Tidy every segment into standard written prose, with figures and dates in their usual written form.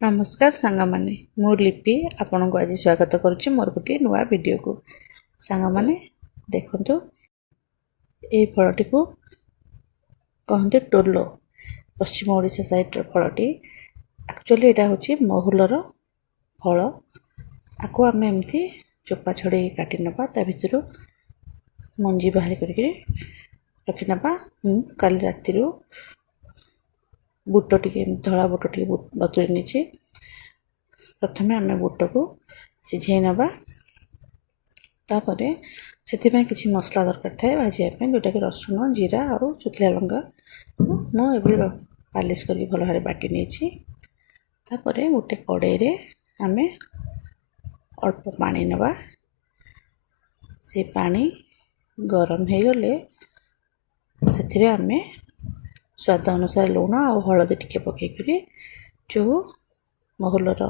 नमस्कार सांग मैंने मु लिपि आपण को आज स्वागत करुच्ची मोर गोटे नुआ वीडियो को सांग मैंने देखंतु ए फलटी को कहते टोलो पश्चिम ओडिशा साइड फलटी एक्चुअली यहाँ हूँ महुलर फल आपको आम एमती चोपा छड़े काटि नवा ता भर मंजी बाहर करके रखी नवा काली राति बुट टी धला बुट टी बतुरी नीचे प्रथमे आम बुट को सिझे नवा तापर से किसी मसला दरकार थाए भाजवाई जोटा कि रसुण जीरा और शुखिला लंका मुझे पालिश कर भल भाव बाटी नहीं गोटे कड़े आम अल्प पानी नवा से पानी गरम हो गले से आम स्वाद अनुसार लुण आ हलदी टिके पकईकरी जो महुलर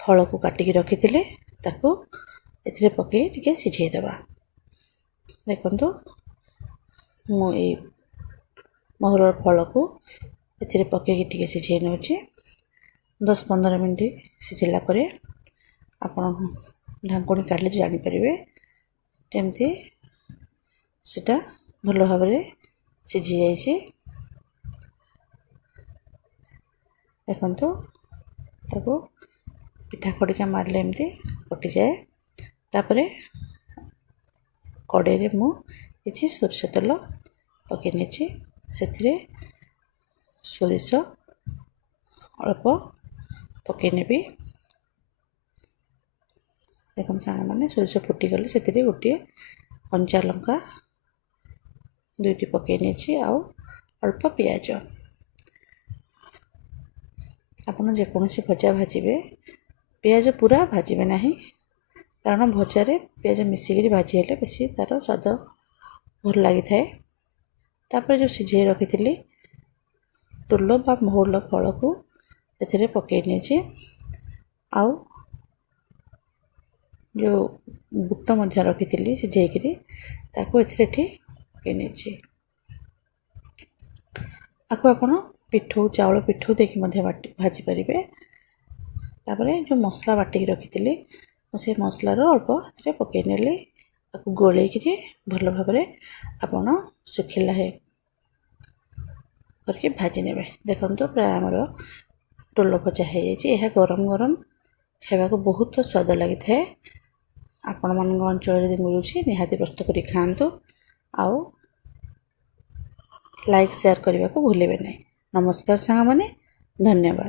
फल को काटिकी रखी ताको एथिरे पकई टिके सिझेदेवा देखंतु मु ए महुलर फल को एथिरे पकईकी टिके सिझे नउची 10-15 मिनट सिझिला परे आपण ढांकुणी काढले जानि परिबे जेमती सेटा भल भाव सिझी जाइए देखो ताको पिठा खड़िका मारले एमती कटि जाए तापरे कड़े मु किछि सोरिष तेल पकई नहीं से सोरिष अल्प पकई नेबी देखो सांग मैंने सोरिष फुटीगले से गोटे कंचा लंका 2टी पकई नहीं आउ अल्प पियाज आपन जेकोसी भजा भाजबे पियाज पूरा भाजबे ना कारण भजार पियाज मिसिक भाजी हेले बेसी तार स्वाद भल लगी थाए तापर जो सिझे रखी टोलो बा महुल फल को से पकई नहीं आउ जो बुट रखी सिझेकरी ताको एठी पकई नहीं आपको आपण पिठू चाउल पिठू देखी भाजी पारे तापर जो मसला बाटिक रखी से मसलार अल्प हाथ पकई नेली गोलैकि भल भाव आपण शुखिला है करके भाजी ने देखो प्राय आमर टोलो भजा हो जाए गरम गरम खावा को बहुत स्वाद लगी थाए आपण मान अंचल जब मिलूँ निहाती प्रस्तुत कर खातु आउ लाइक शेयर करने को भूलें नहीं। नमस्कार सांग मैंने धन्यवाद।